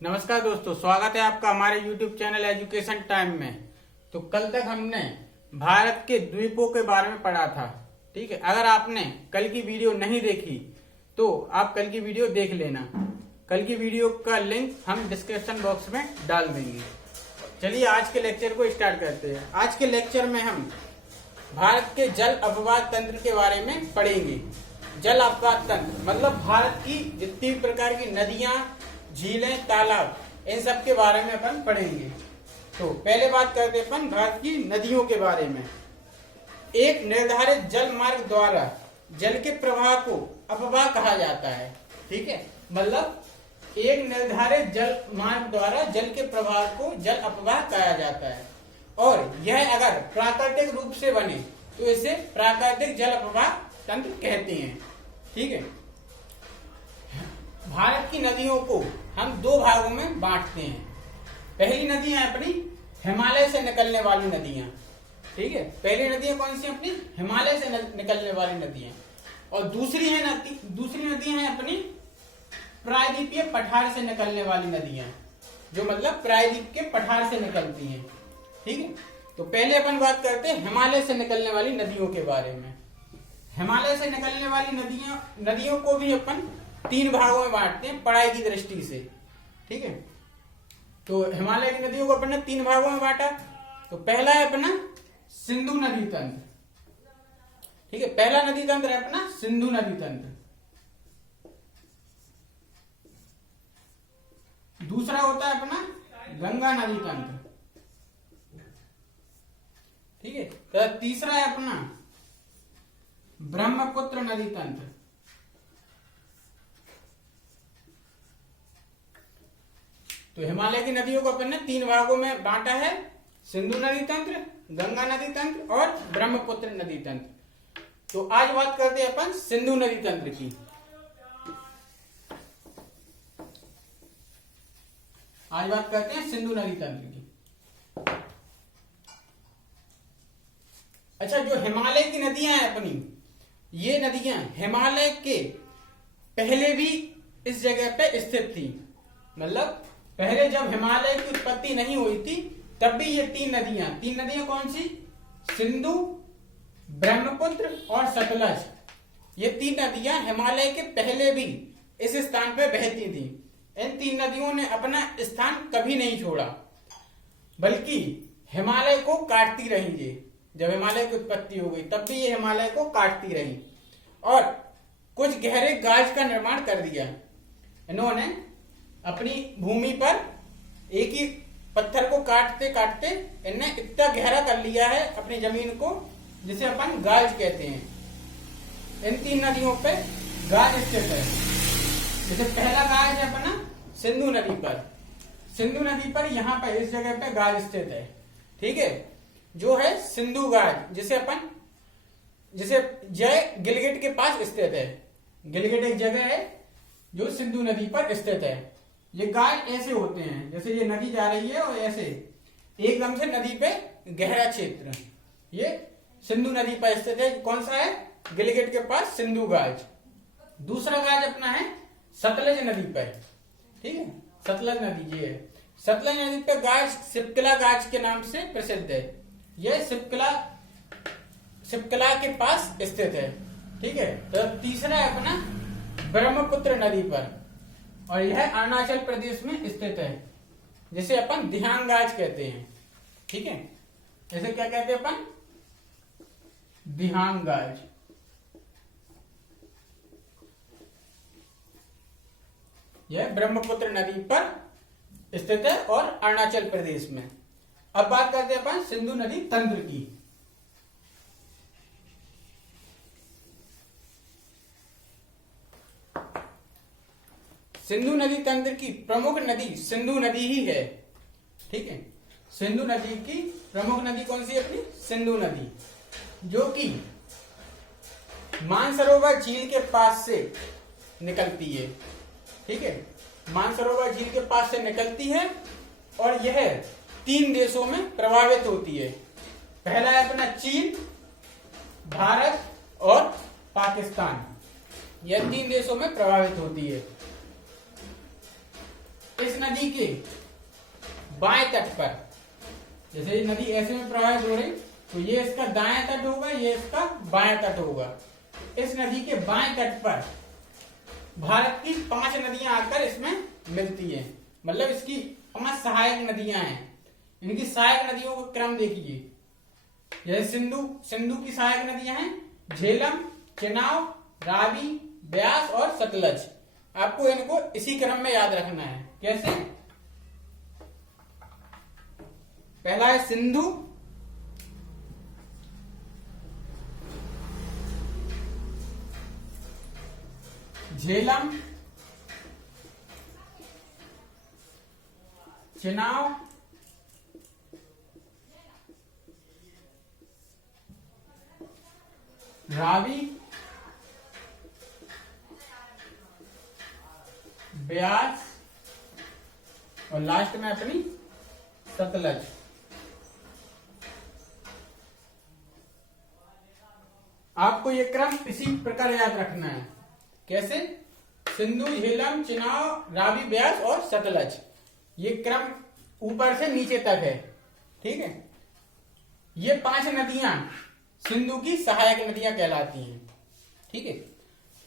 नमस्कार दोस्तों, स्वागत है आपका हमारे YouTube चैनल एजुकेशन टाइम में। तो कल तक हमने भारत के द्वीपों के बारे में पढ़ा था। ठीक है, अगर आपने कल की वीडियो नहीं देखी तो आप कल की वीडियो देख लेना। कल की वीडियो का लिंक हम डिस्क्रिप्शन बॉक्स में डाल देंगे। चलिए आज के लेक्चर को स्टार्ट करते हैं। आज के लेक्चर में हम भारत के जल अपवाह तंत्र के बारे में पढ़ेंगे। जल अपवाह तंत्र मतलब भारत की जितनी भी प्रकार की नदियां, झीलें, तालाब, इन सब के बारे में अपन पढ़ेंगे। तो पहले बात करते अपन भारत की नदियों के बारे में। एक निर्धारित जल मार्ग द्वारा जल के प्रवाह को अपवाह कहा जाता है। ठीक है, मतलब एक निर्धारित जल मार्ग द्वारा जल के प्रवाह को जल अपवाह कहा जाता है, और यह अगर प्राकृतिक रूप से बने तो इसे प्राकृतिक जल अपवाह तंत्र कहते हैं। ठीक है, भारत की नदियों को हम दो भागों में बांटते हैं। पहली नदियां अपनी हिमालय से निकलने वाली नदियां। ठीक है, पहली नदियां कौन सी? अपनी हिमालय से निकलने वाली नदियां। और दूसरी नदियां हैं अपनी प्रायद्वीपीय पठार से निकलने वाली नदियां, जो मतलब प्रायद्वीप के पठार से निकलती हैं। ठीक है, तो पहले अपन बात करते हैं हिमालय से निकलने वाली नदियों के बारे में। हिमालय से निकलने वाली नदियों को भी अपन तीन भागों में बांटते हैं पढ़ाई की दृष्टि से। ठीक है, तो हिमालय की नदियों को अपन ने तीन भागों में बांटा। तो पहला है अपना सिंधु नदी तंत्र। ठीक है, पहला नदी तंत्र है अपना सिंधु नदी तंत्र। दूसरा होता है अपना गंगा नदी तंत्र। ठीक है, तो तीसरा है अपना ब्रह्मपुत्र नदी तंत्र। तो हिमालय की नदियों को अपन ने तीन भागों में बांटा है: सिंधु नदी तंत्र, गंगा नदी तंत्र और ब्रह्मपुत्र नदी तंत्र। तो आज बात करते हैं अपन सिंधु नदी तंत्र की। आज बात करते हैं सिंधु नदी तंत्र की। अच्छा, जो हिमालय की नदियां हैं अपनी, ये नदियां हिमालय के पहले भी इस जगह पे स्थित थी। मतलब पहले जब हिमालय की उत्पत्ति नहीं हुई थी तब भी ये तीन नदियां कौन सी? सिंधु, ब्रह्मपुत्र और सतलज। ये तीन नदियां हिमालय के पहले भी इस स्थान पे बहती थी। इन तीन नदियों ने अपना स्थान कभी नहीं छोड़ा, बल्कि हिमालय को काटती रही। ये जब हिमालय की उत्पत्ति हो गई तब भी ये हिमालय को काटती रही और कुछ गहरे गाज का निर्माण कर दिया। इन्होंने अपनी भूमि पर एक ही पत्थर को काटते काटते इनने इतना गहरा कर लिया है अपनी जमीन को, जिसे अपन गाज कहते हैं। इन तीन नदियों पे गाज स्थित है। जैसे पहला गाज है अपना सिंधु नदी पर। सिंधु नदी पर यहाँ पर इस जगह पे गाज स्थित है। ठीक है, जो है सिंधु गाज, जिसे जय गिलगिट के पास स्थित है। गिलगिट एक जगह है जो सिंधु नदी पर स्थित है। ये गाज ऐसे होते हैं, जैसे ये नदी जा रही है और ऐसे एकदम से नदी पे गहरा क्षेत्र, ये सिंधु नदी पर स्थित है। कौन सा है? गिलगिट के पास सिंधु गाज। दूसरा गाज अपना है सतलज नदी पर। ठीक है, सतलज नदी ये है। सतलज नदी पर गाज सिपकला गाज के नाम से प्रसिद्ध है। यह सिपकला के पास स्थित है। ठीक है, तो तीसरा है अपना ब्रह्मपुत्र नदी पर, और यह अरुणाचल प्रदेश में स्थित है, जिसे अपन दिहांग गाज कहते हैं। ठीक है, इसे क्या कहते हैं अपन? दिहांग गाज। यह ब्रह्मपुत्र नदी पर स्थित है और अरुणाचल प्रदेश में। अब बात करते हैं अपन सिंधु नदी तंत्र की। सिंधु नदी तंत्र की प्रमुख नदी सिंधु नदी ही है। ठीक है, सिंधु नदी की प्रमुख नदी कौन सी है? अपनी सिंधु नदी, जो कि मानसरोवर झील के पास से निकलती है। ठीक है, मानसरोवर झील के पास से निकलती है और यह तीन देशों में प्रभावित होती है। पहला है अपना चीन, भारत और पाकिस्तान। यह तीन देशों में प्रभावित होती है। इस नदी के बाएं तट पर, जैसे ये नदी ऐसे में प्रवाहित हो रही, तो ये इसका दायां तट होगा, ये इसका बायां तट होगा। इस नदी के बाएं तट पर भारत की 5 नदियां आकर इसमें मिलती है, मतलब इसकी 5 सहायक नदियां हैं। इनकी सहायक नदियों का क्रम देखिए, जैसे सिंधु की सहायक नदियां हैं झेलम, चेनाब, रावी, ब्यास और सतलज। आपको इनको इसी क्रम में याद रखना है। कैसे? पहला है सिंधु, झेलम, चेनाब, रावी, ब्यास और लास्ट में अपनी सतलज। आपको ये क्रम इसी प्रकार याद रखना है। कैसे? सिंधु, झेलम, चेनाब, रावी, ब्यास और सतलज। ये क्रम ऊपर से नीचे तक है। ठीक है, ये 5 नदियां सिंधु की सहायक नदियां कहलाती हैं। ठीक है,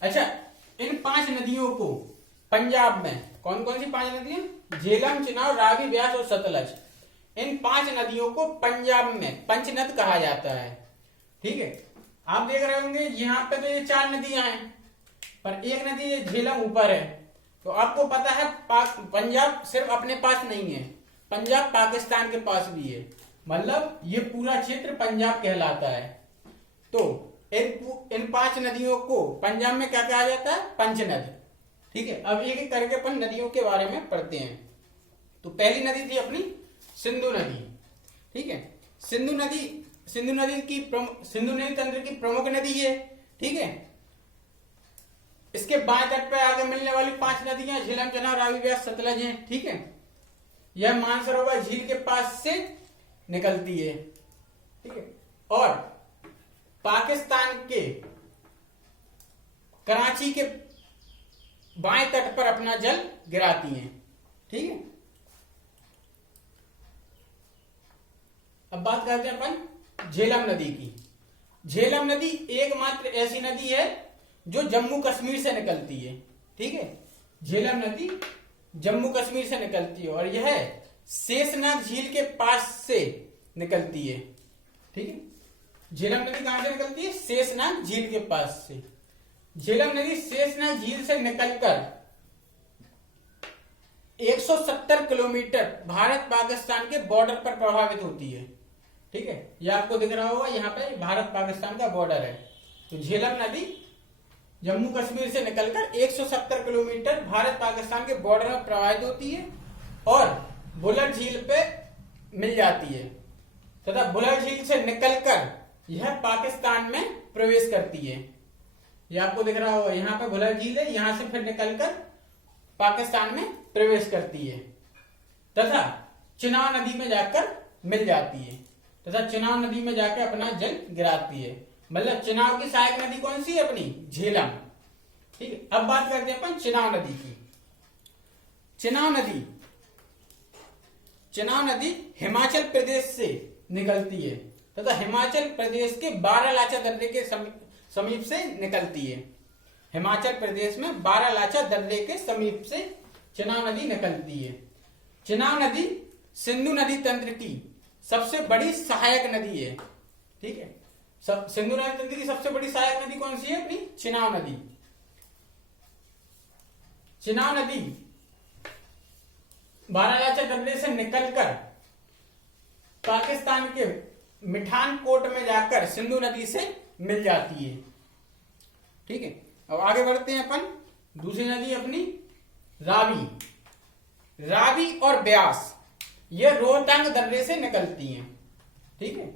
अच्छा, इन 5 नदियों को पंजाब में कौन कौन सी 5 नदियां? झेलम, चेनाब, रावी, ब्यास और सतलज। इन 5 नदियों को पंजाब में पंचनद कहा जाता है। ठीक है, आप देख रहे होंगे यहाँ पे तो ये 4 नदियां हैं, पर एक नदी ये झेलम ऊपर है। तो आपको पता है पंजाब सिर्फ अपने पास नहीं है, पंजाब पाकिस्तान के पास भी है, मतलब ये पूरा क्षेत्र पंजाब कहलाता है। तो इन 5 नदियों को पंजाब में क्या कहा जाता है? पंचनद। ठीक है, अब एक एक करके अपन नदियों के बारे में पढ़ते हैं। तो पहली नदी थी अपनी सिंधु नदी। ठीक है, सिंधु नदी तंत्र की प्रमुख नदी है। ठीक है, इसके बाएं तट पर आगे मिलने वाली 5 नदियां झेलम, चेनाब, रावी, ब्यास, सतलज हैं। ठीक है, यह मानसरोवर झील के पास से निकलती है। ठीक है, और पाकिस्तान के कराची के बाएं तट पर अपना जल गिराती हैं। ठीक है, अब बात करते हैं अपन झेलम नदी की। झेलम नदी एकमात्र ऐसी नदी है जो जम्मू कश्मीर से निकलती है। ठीक है, झेलम नदी जम्मू कश्मीर से निकलती है और यह शेषनाग झील के पास से निकलती है। ठीक है, झेलम नदी कहां से निकलती है? शेषनाग झील के पास से। झेलम नदी शेषनाग झील से निकलकर 170 किलोमीटर भारत पाकिस्तान के बॉर्डर पर प्रभावित होती है। ठीक है, ये आपको दिख रहा होगा, यहाँ पे भारत पाकिस्तान का बॉर्डर है। तो झेलम नदी जम्मू कश्मीर से निकलकर 170 किलोमीटर भारत पाकिस्तान के बॉर्डर में प्रवाहित होती है और बुलर झील पे मिल जाती है, तथा बुलर झील से निकलकर यह पाकिस्तान में प्रवेश करती है। ये आपको दिख रहा होगा, यहाँ पे बुलर झील है, यहां से फिर निकलकर पाकिस्तान में प्रवेश करती है तथा चिनाब नदी में जाकर मिल जाती है, तथा चिनाब नदी में जाकर अपना जल गिराती है। मतलब चिनाब की सहायक नदी कौन सी है? अपनी झेलम। ठीक है, अब बात करते हैं अपन चिनाब नदी की। चिनाब नदी हिमाचल प्रदेश से निकलती है तथा हिमाचल प्रदेश के बारालाचा दर्रे के समीप से निकलती है। हिमाचल प्रदेश में बारालाचा दर्रे के समीप से चिनाब नदी निकलती है। चिनाब नदी सिंधु नदी तंत्र की सबसे बड़ी सहायक नदी है। ठीक है, सिंधु नदी तंत्र की सबसे बड़ी सहायक नदी कौन सी है? अपनी चिनाब नदी। चिनाब नदी बारालाचा दर्रे से निकलकर पाकिस्तान के मिठान कोट में जाकर सिंधु नदी से मिल जाती है। ठीक है, अब आगे बढ़ते हैं अपन। दूसरी नदी अपनी रावी और ब्यास, ये रोहतांग दर्रे से निकलती हैं। ठीक है,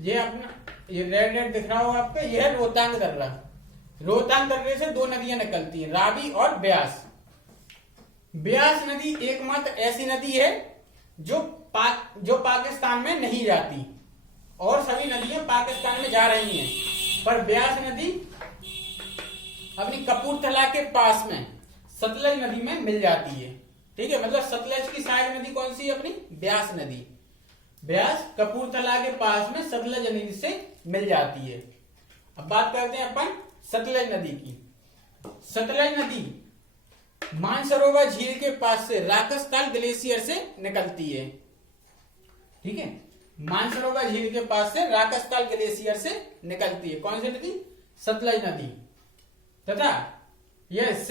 ये अपना ये रेड दिख रहा होगा आपको, यह है रोहतांग दर्रा। रोहतांग दर्रे से 2 नदियां निकलती हैं, रावी और ब्यास। ब्यास नदी एकमात्र ऐसी नदी है जो पाकिस्तान में नहीं जाती, और सभी नदियां पाकिस्तान में जा रही हैं, पर ब्यास नदी अपनी कपूरथला के पास में सतलज नदी में मिल जाती है। ठीक है, मतलब सतलज की सहायक नदी कौन सी है अपनी? ब्यास नदी। ब्यास कपूरथला के पास में सतलज नदी से मिल जाती है। अब बात करते हैं अपन सतलज नदी की। सतलज नदी मानसरोवर झील के पास से राकसताल ग्लेशियर से निकलती है। ठीक है, मानसरोवर झील के पास से राकसताल ग्लेशियर से निकलती है। कौन सी नदी? सतलज नदी। तथा यह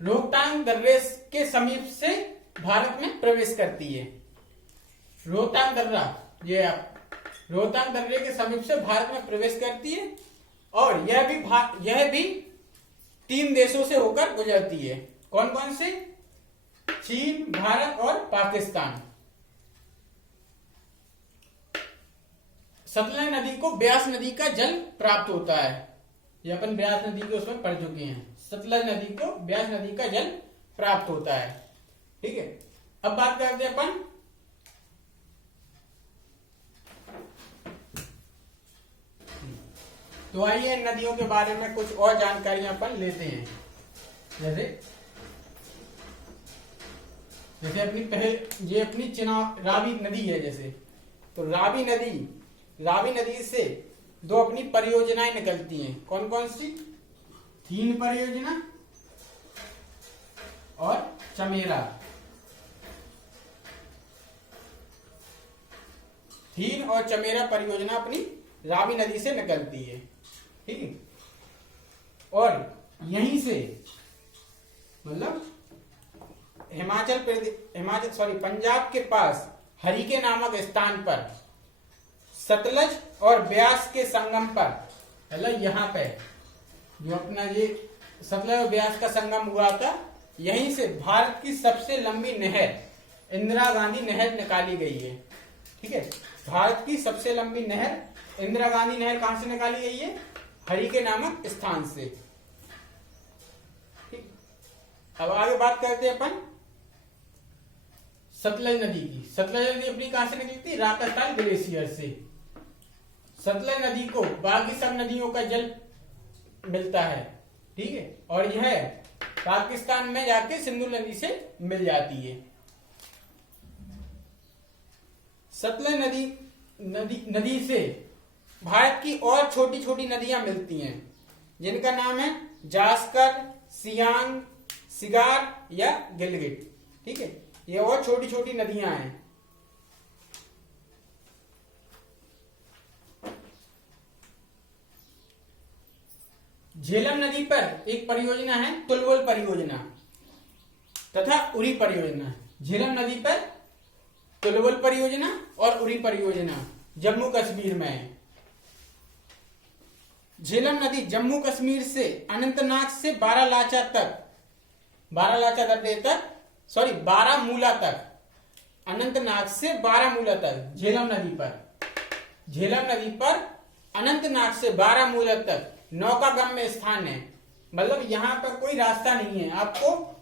रोहतांग दर्रे के समीप से भारत में प्रवेश करती है। रोहतांग दर्रा, रोहतांग दर्रे के समीप से भारत में प्रवेश करती है और यह भी 3 देशों से होकर गुजरती है। कौन कौन से? चीन, भारत और पाकिस्तान। सतलज नदी को ब्यास नदी का जल प्राप्त होता है। ये अपन ब्यास नदी के उसमें पढ़ चुके हैं। सतलज नदी को ब्यास नदी का जल प्राप्त होता है। ठीक है, अब बात करते हैं अपन तो आइए नदियों के बारे में कुछ और जानकारियां अपन लेते हैं। जैसे अपनी रावी नदी है। जैसे तो रावी नदी से 2 अपनी परियोजनाएं निकलती हैं। कौन कौन सी? थीन परियोजना और चमेरा। थीन और चमेरा परियोजना अपनी रावी नदी से निकलती है। ठीक है, और यहीं से मतलब पंजाब के पास हरिके नामक स्थान पर सतलज और ब्यास के संगम पर, मतलब यहाँ पे जो अपना ये सतलज और ब्यास का संगम हुआ था, यहीं से भारत की सबसे लंबी नहर इंदिरा गांधी नहर निकाली गई है। ठीक है, भारत की सबसे लंबी नहर इंदिरा गांधी नहर कहां से निकाली गई है? हरिके नामक स्थान से। ठीक, अब आगे बात करते हैं अपन सतलज नदी की। सतलज नदी अपनी कहां से निकलती? राकसताल ग्लेशियर से। सतलज नदी को बाकी सब नदियों का जल मिलता है। ठीक है, और यह पाकिस्तान में जाके सिंधु नदी से मिल जाती है। सतलज नदी से भारत की और छोटी छोटी नदियां मिलती हैं, जिनका नाम है जास्कर, सियांग, सिगार या गिलगिट। ठीक है, ये और छोटी छोटी नदियां हैं। झेलम नदी पर एक परियोजना है तुलवुल परियोजना तथा उरी परियोजना। झेलम नदी पर तुलवुल परियोजना और उरी परियोजना जम्मू कश्मीर में है। झेलम नदी जम्मू कश्मीर से अनंतनाग से बारामूला तक, अनंतनाग से बारामूला तक झेलम नदी पर अनंतनाग से बारामूला तक नौकागम्य स्थान है। मतलब यहाँ पर कोई रास्ता नहीं है, आपको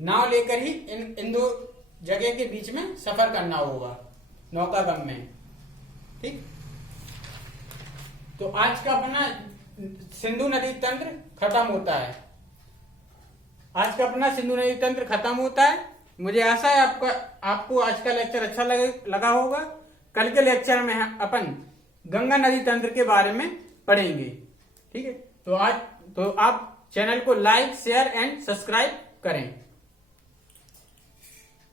नाव लेकर ही इन 2 जगह के बीच में सफर करना होगा, नौकागम्य। ठीक, तो आज का अपना सिंधु नदी तंत्र खत्म होता है। मुझे आशा है आपको आज का लेक्चर अच्छा लगा होगा। कल के लेक्चर में अपन गंगा नदी तंत्र के बारे में पढ़ेंगे। ठीक है, तो आप चैनल को लाइक, शेयर एंड सब्सक्राइब करें।